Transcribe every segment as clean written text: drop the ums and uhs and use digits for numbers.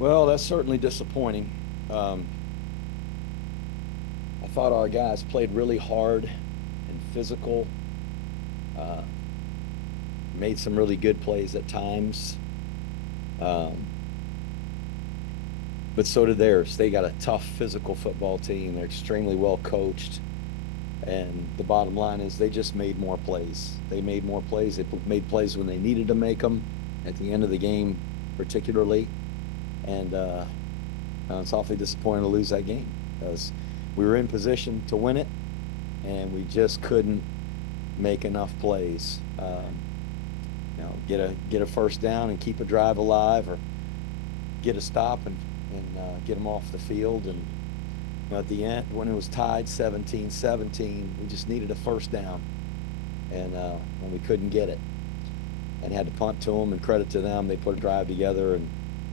Well, that's certainly disappointing. Um, I thought our guys played really hard and physical, uh, made some really good plays at times, um, but so did theirs. They got a tough physical football team. They're extremely well coached, and the bottom line is they just made more plays. They made more plays. They made plays when they needed to make them at the end of the game, particularly, and it's awfully disappointing to lose that game because we were in position to win it, and we just couldn't make enough plays. Get a first down and keep a drive alive, or get a stop and get them off the field. And at the end, when it was tied 17-17, we just needed a first down, and we couldn't get it, and had to punt to them. And credit to them, they put a drive together and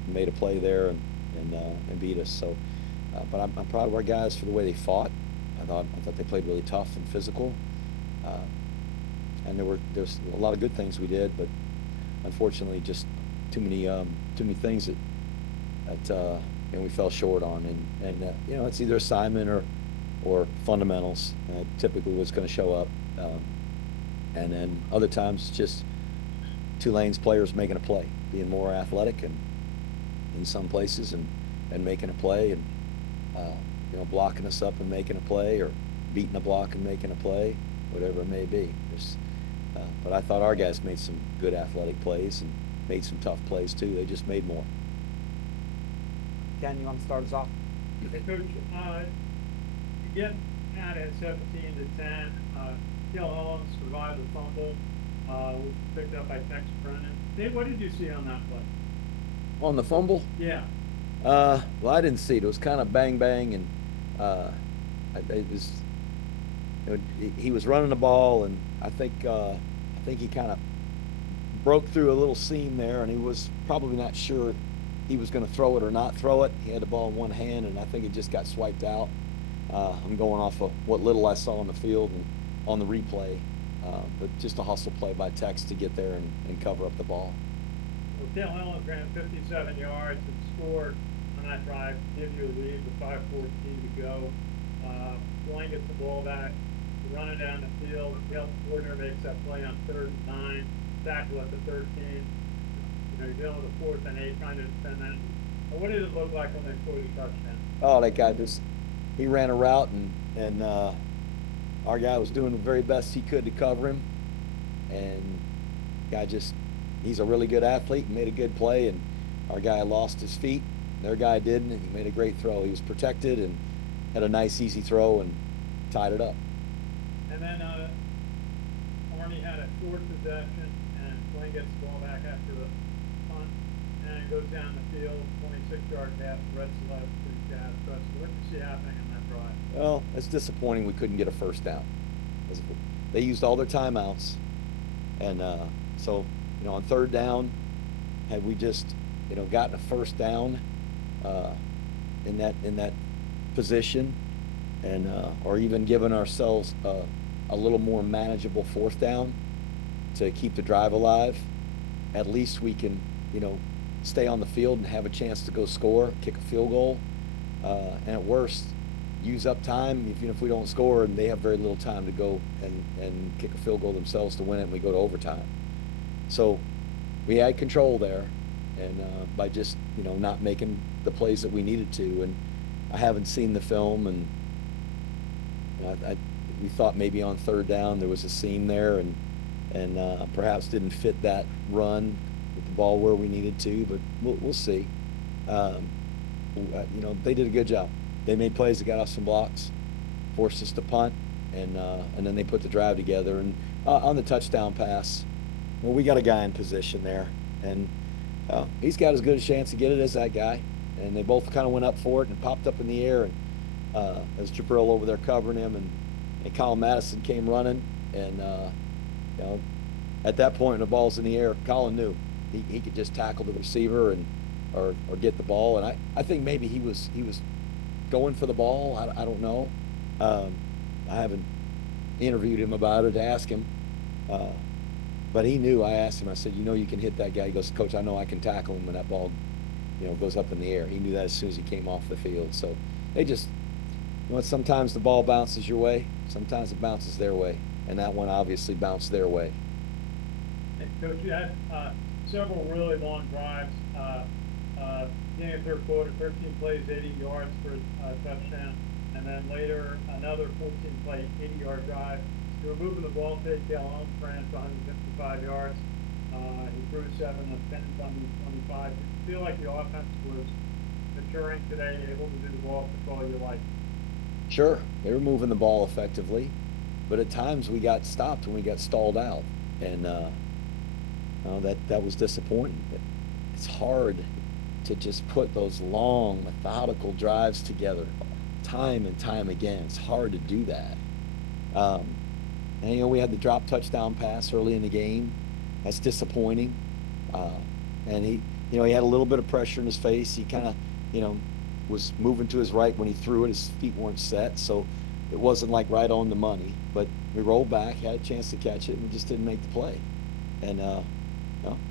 made a play there and beat us. So, but I'm proud of our guys for the way they fought. I thought they played really tough and physical. Uh, and there's a lot of good things we did, but unfortunately, just too many things that we fell short on. And it's either assignment or fundamentals. Typically, what's going to show up, and then other times just Tulane's players making a play, being more athletic and in some places and making a play, and blocking us up and making a play, or beating a block and making a play, whatever it may be. But I thought our guys made some good athletic plays and made some tough plays too. They just made more. Ken, you want to start us off? Hey, Coach, you get out at 17-10. Gil Owens survived the fumble, was picked up by Tex Brennan. Dave, what did you see on that play? On the fumble, Yeah. well, I didn't see it. It was kind of bang bang, and it was. He was running the ball, and I think he kind of broke through a little seam there, and he was probably not sure he was going to throw it or not throw it. He had the ball in one hand, and I think it just got swiped out. I'm going off of what little I saw on the field and on the replay, but just a hustle play by Tex to get there and cover up the ball. Well, Gil Owens ran 57 yards and scored on that drive to give you a lead with 5:14 to go. Tulane gets the ball back, running down the field. Gil Gardner makes that play on 3rd and 9, tackle at the 13. You're dealing with a 4th and 8, trying to defend that. What did it look like when they scored a touchdown? Oh, that guy he ran a route, and our guy was doing the very best he could to cover him, and he's a really good athlete and made a good play, and our guy lost his feet. Their guy didn't, and he made a great throw. He was protected and had a nice easy throw and tied it up. And then Army had a short possession, and Tulane gets the ball back after the punt, and goes down the field, 26-yard pass, Red Select to Jazz Trust. What did you see happening on that drive? Well, it's disappointing we couldn't get a first down. They used all their timeouts, and so on 3rd down, had we just gotten a first down in that position, and or even given ourselves a little more manageable 4th down to keep the drive alive, at least we can stay on the field and have a chance to go score, kick a field goal, and at worst use up time even if we don't score, and they have very little time to go and kick a field goal themselves to win it, and we go to overtime. So we had control there, and by just not making the plays that we needed to. And I haven't seen the film, and we thought maybe on 3rd down there was a seam there, and perhaps didn't fit that run with the ball where we needed to, but we'll see. They did a good job. They made plays that got us some blocks, forced us to punt, and then they put the drive together. And on the touchdown pass, well, we got a guy in position there, and he's got as good a chance to get it as that guy. And they both kind of went up for it and popped up in the air, and as Jabril over there covering him, and Colin Madison came running, and at that point when the ball's in the air, Colin knew he could just tackle the receiver or get the ball. And I think maybe he was going for the ball. I don't know. I haven't interviewed him about it to ask him, but he knew. I asked him. I said, you can hit that guy. He goes, Coach, I know I can tackle him when that ball goes up in the air. He knew that as soon as he came off the field. So they just, sometimes the ball bounces your way, sometimes it bounces their way, and that one obviously bounced their way. And Coach, you had several really long drives. Beginning of third quarter, 13 plays, 80 yards for a touchdown, and then later another 14-play, 80-yard drive. You were moving the ball, take Dale Holmgren for 155 yards. He threw 7 of 10 on 25. Did you feel like the offense was maturing today, able to do the ball control you like? Sure, they were moving the ball effectively, but at times we got stopped when we got stalled out, and that was disappointing. But it's hard to just put those long, methodical drives together time and time again. It's hard to do that. And we had the drop touchdown pass early in the game. That's disappointing. And he had a little bit of pressure in his face. He kind of, was moving to his right when he threw it. His feet weren't set, so it wasn't like right on the money. But we rolled back, had a chance to catch it, and we just didn't make the play. And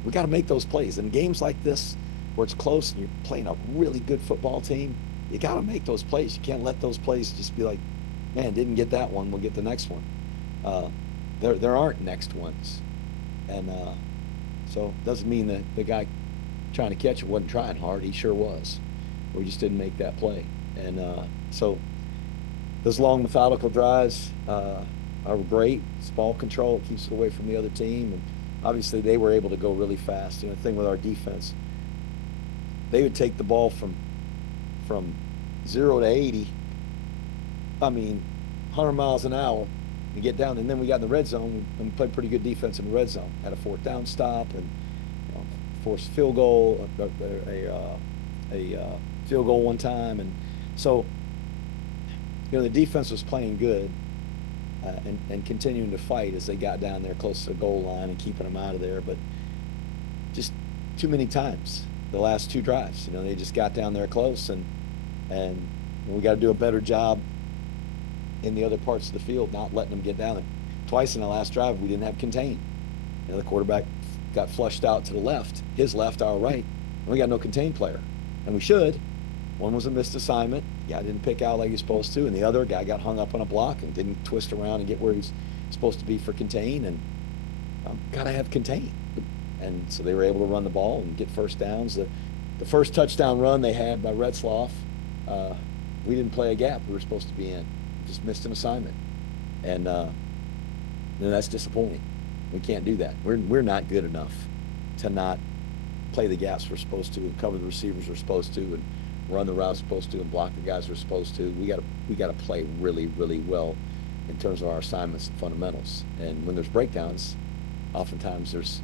we got to make those plays. In games like this, where it's close and you're playing a really good football team, you got to make those plays. You can't let those plays just be like, man, didn't get that one, we'll get the next one. There aren't next ones. And so it doesn't mean that the guy trying to catch it wasn't trying hard. He sure was. We just didn't make that play. And so those long, methodical drives are great. It's ball control. It keeps it away from the other team. And obviously they were able to go really fast. The thing with our defense, they would take the ball from 0 to 80, 100 miles an hour, and get down. And then we got in the red zone, and we played pretty good defense in the red zone. Had a 4th down stop, and forced field goal, a field goal one time. And so, the defense was playing good and continuing to fight as they got down there close to the goal line and keeping them out of there. But just too many times. The last 2 drives, they just got down there close, and we got to do a better job in the other parts of the field, not letting them get down there. Twice in the last drive, we didn't have contain. The quarterback got flushed out to the left, his left, our right, and we got no contain player. And we should. One was a missed assignment. Guy didn't pick out like he's supposed to, and the other guy got hung up on a block and didn't twist around and get where he's supposed to be for contain. And got to have contain. And so they were able to run the ball and get first downs. The first touchdown run they had by Retzloff, we didn't play a gap we were supposed to be in. Just missed an assignment. And that's disappointing. We can't do that. We're not good enough to not play the gaps we're supposed to, and cover the receivers we're supposed to, and run the routes we're supposed to, and block the guys we're supposed to. We got to play really, really well in terms of our assignments and fundamentals. And when there's breakdowns, oftentimes there's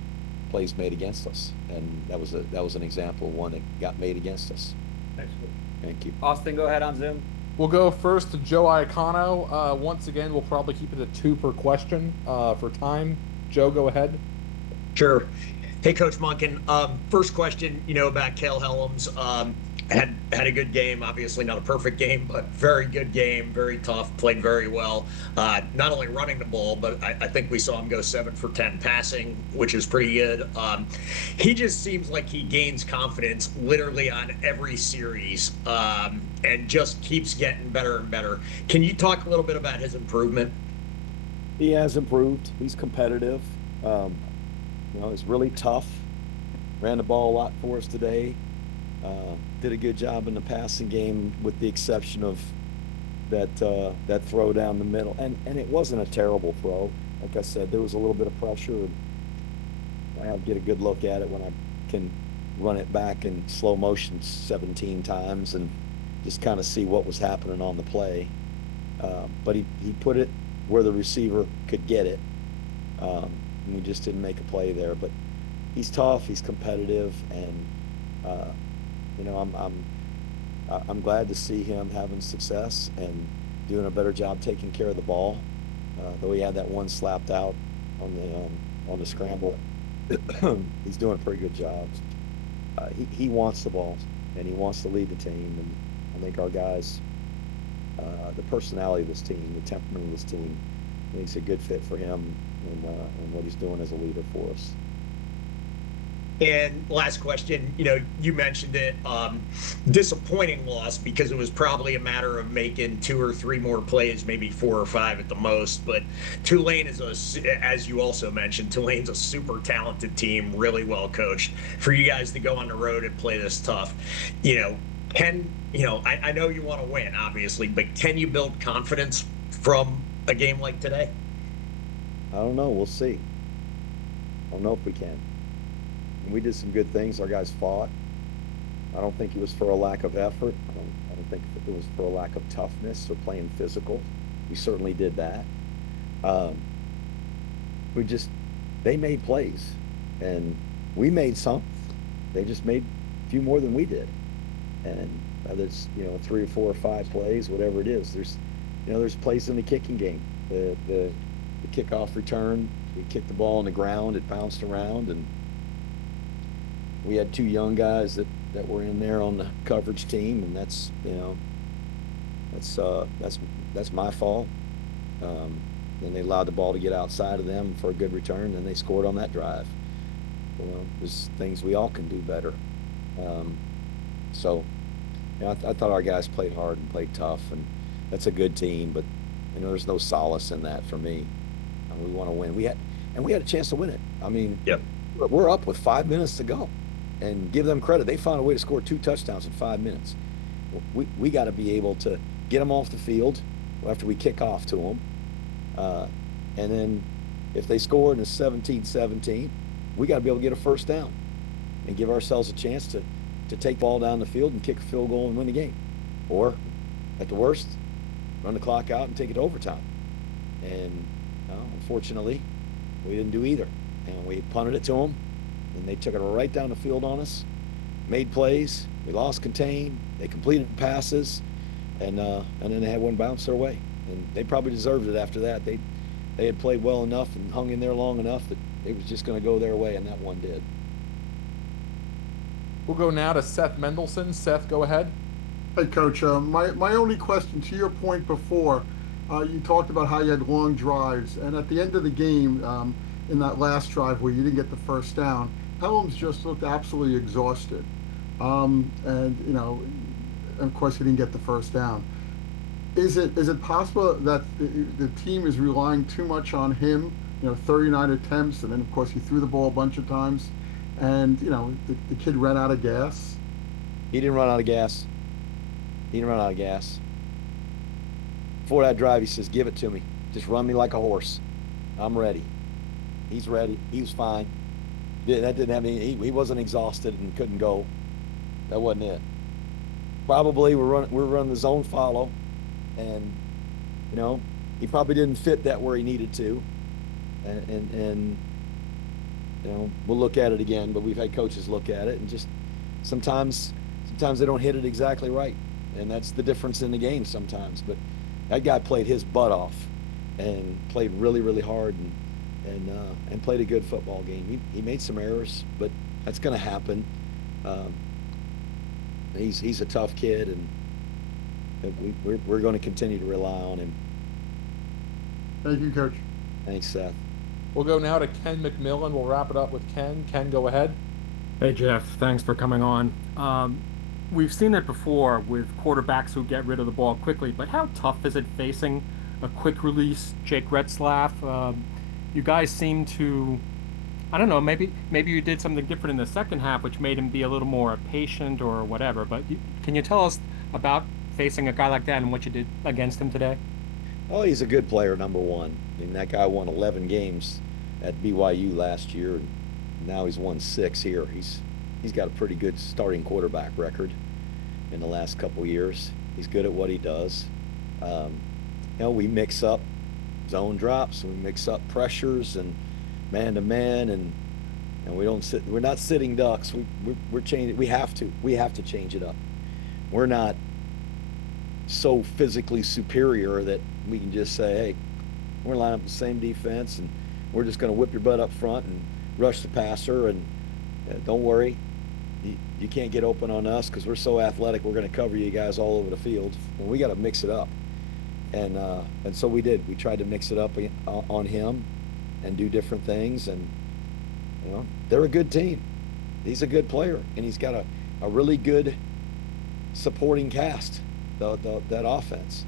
plays made against us, and that was an example of one that got made against us. Thanks, Coach. Thank you. Austin, go ahead on Zoom. We'll go first to Joe Iacono. Once again, we'll probably keep it at 2 per question for time. Joe, go ahead. Sure. Hey, Coach Monken. First question, about Cale Helms. Had a good game, obviously not a perfect game, but very good game, very tough, played very well. Not only running the ball, but I think we saw him go 7 for 10 passing, which is pretty good. He just seems like he gains confidence literally on every series and just keeps getting better and better. Can you talk a little bit about his improvement? He has improved. He's competitive. He's really tough. Ran the ball a lot for us today. Did a good job in the passing game, with the exception of that throw down the middle. And it wasn't a terrible throw. Like I said, there was a little bit of pressure. And I'll get a good look at it when I can run it back in slow motion 17 times and just kind of see what was happening on the play. But he put it where the receiver could get it. And we just didn't make a play there. But he's tough, he's competitive, and I'm glad to see him having success and doing a better job taking care of the ball. Though he had that one slapped out on the scramble, he's doing a pretty good job. He wants the ball, and he wants to lead the team. And I think our guys, the personality of this team, the temperament of this team, I think it's a good fit for him and what he's doing as a leader for us. And last question, you mentioned it, disappointing loss because it was probably a matter of making 2 or 3 more plays, maybe 4 or 5 at the most. But Tulane as you also mentioned, Tulane's a super talented team, really well coached. For you guys to go on the road and play this tough, you know, I know you want to win, obviously, but can you build confidence from a game like today? I don't know. We'll see. I don't know if we can. And we did some good things. Our guys fought. I don't think it was for a lack of effort. I don't think it was for a lack of toughness or playing physical. We certainly did that. Um, we just they made plays, and we made some. They just made a few more than we did. And whether it's 3 or 4 or 5 plays, whatever it is, there's plays in the kicking game. The kickoff return, we kicked the ball on the ground, it bounced around, and we had 2 young guys that were in there on the coverage team, and that's my fault. Then they allowed the ball to get outside of them for a good return, and they scored on that drive. There's things we all can do better. So, I thought our guys played hard and played tough, and that's a good team. But there's no solace in that for me. We want to win. We had a chance to win it. I mean, Yep. we're up with 5 minutes to go, and give them credit. They found a way to score 2 touchdowns in 5 minutes. We got to be able to get them off the field after we kick off to them, and then if they score and it's 17-17, we got to be able to get a first down and give ourselves a chance to take the ball down the field and kick a field goal and win the game, or at the worst, run the clock out and take it to overtime. And unfortunately, we didn't do either, and we punted it to them, and they took it right down the field on us, made plays. We lost contain. They completed passes, and then they had one bounce their way, and they probably deserved it after that. They had played well enough and hung in there long enough that it was just going to go their way, and that one did. We'll go now to Seth Mendelson. Seth, go ahead. Hey, Coach. My only question to your point before, you talked about how you had long drives, and at the end of the game, in that last drive where you didn't get the first down, Helms just looked absolutely exhausted. And of course, he didn't get the first down. Is it possible that the team is relying too much on him? 39 attempts, and then of course he threw the ball a bunch of times, and the kid ran out of gas. He didn't run out of gas. He didn't run out of gas. Before that drive, he says, "Give it to me. Just run me like a horse. I'm ready." He's ready. He was fine. That didn't have any. He wasn't exhausted and couldn't go. That wasn't it. Probably we're running the zone follow, and he probably didn't fit that where he needed to, and we'll look at it again. But we've had coaches look at it, and just sometimes they don't hit it exactly right, and that's the difference in the game sometimes. But that guy played his butt off, and played really, really hard, and played a good football game. He made some errors, but that's going to happen. He's a tough kid, and we're going to continue to rely on him. Thank you, Coach. Thanks, Seth. We'll go now to Ken McMillan. We'll wrap it up with Ken. Ken, go ahead. Hey, Jeff. Thanks for coming on. We've seen it before with quarterbacks who get rid of the ball quickly, but how tough is it facing a quick release Jake Retzlaff? You guys seem to, I don't know, maybe you did something different in the second half, which made him be a little more patient or whatever. But can you tell us about facing a guy like that and what you did against him today? Oh, he's a good player, number one. I mean, that guy won 11 games at BYU last year, and now he's won 6 here. He's got a pretty good starting quarterback record in the last couple years. He's good at what he does. We mix up zone drops, we mix up pressures and man to man, and we're not sitting ducks. We're changing. We have to change it up. We're not so physically superior that we can just say, hey, we're lining up the same defense and we're just going to whip your butt up front and rush the passer, and don't worry, you can't get open on us because we're so athletic. We're going to cover you guys all over the field. Well, we got to mix it up, and so we did. We tried to mix it up on him and do different things, and they're a good team. he's a good player, and he's got a really good supporting cast, that offense.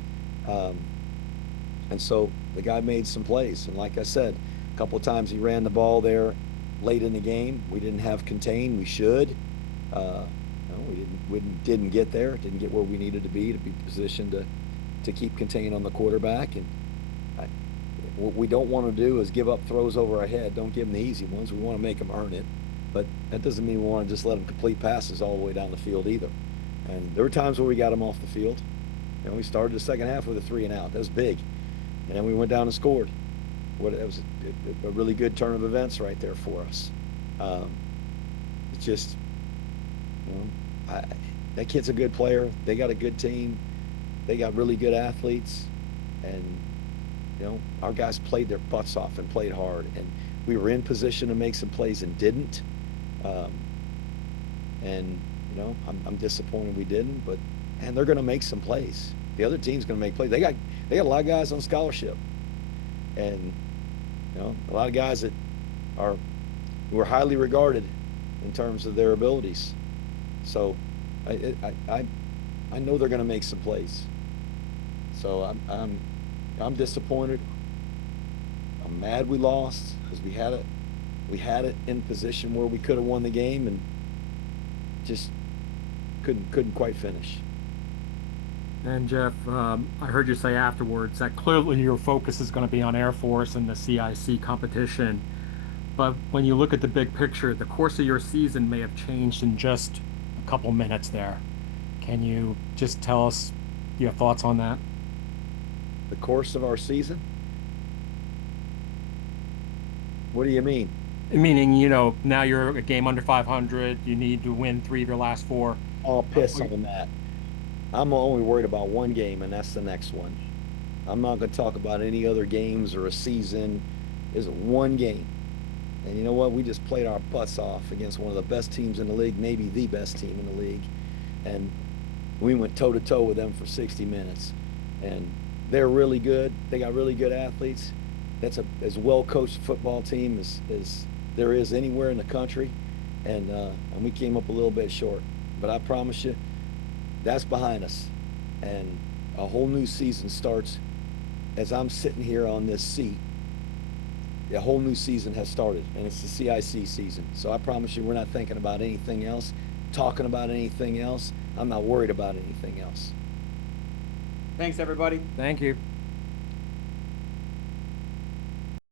And so the guy made some plays. And like I said, a couple of times he ran the ball there late in the game. We didn't have contain. We should. We didn't get there. Didn't get where we needed to be positioned to keep contain on the quarterback. And what we don't want to do is give up throws over our head. Don't give them the easy ones. We want to make them earn it. But that doesn't mean we want to just let them complete passes all the way down the field either. And there were times where we got them off the field. We started the second half with a 3-and-out. That was big. And then we went down and scored. It was a really good turn of events right there for us. It's just, that kid's a good player. They got a good team. They got really good athletes. And, our guys played their butts off and played hard. And we were in position to make some plays and didn't. I'm disappointed we didn't. But, man, they're going to make some plays. The other team's going to make plays. They got a lot of guys on scholarship. And, a lot of guys who are highly regarded in terms of their abilities. So I know they're going to make some plays. So I'm disappointed. I'm mad we lost because we had it in position where we could have won the game and just couldn't quite finish. And Jeff, I heard you say afterwards that clearly your focus is going to be on Air Force and the CIC competition. But when you look at the big picture, the course of your season may have changed in just a couple minutes there. Can you just tell us your thoughts on that? The course of our season? What do you mean? Meaning, now you're a game under 500. You need to win 3 of your last 4. I'll piss on that. I'm only worried about one game, and that's the next one. I'm not going to talk about any other games or a season. There's one game. And you know what? We just played our butts off against one of the best teams in the league, maybe the best team in the league. And we went toe-to-toe with them for 60 minutes. And they're really good. They got really good athletes. That's as well-coached football team as there is anywhere in the country. And we came up a little bit short. But I promise you, that's behind us. And a whole new season starts as I'm sitting here on this seat. A whole new season has started, and it's the CIC season. So I promise you, we're not thinking about anything else, talking about anything else. I'm not worried about anything else. Thanks, everybody. Thank you.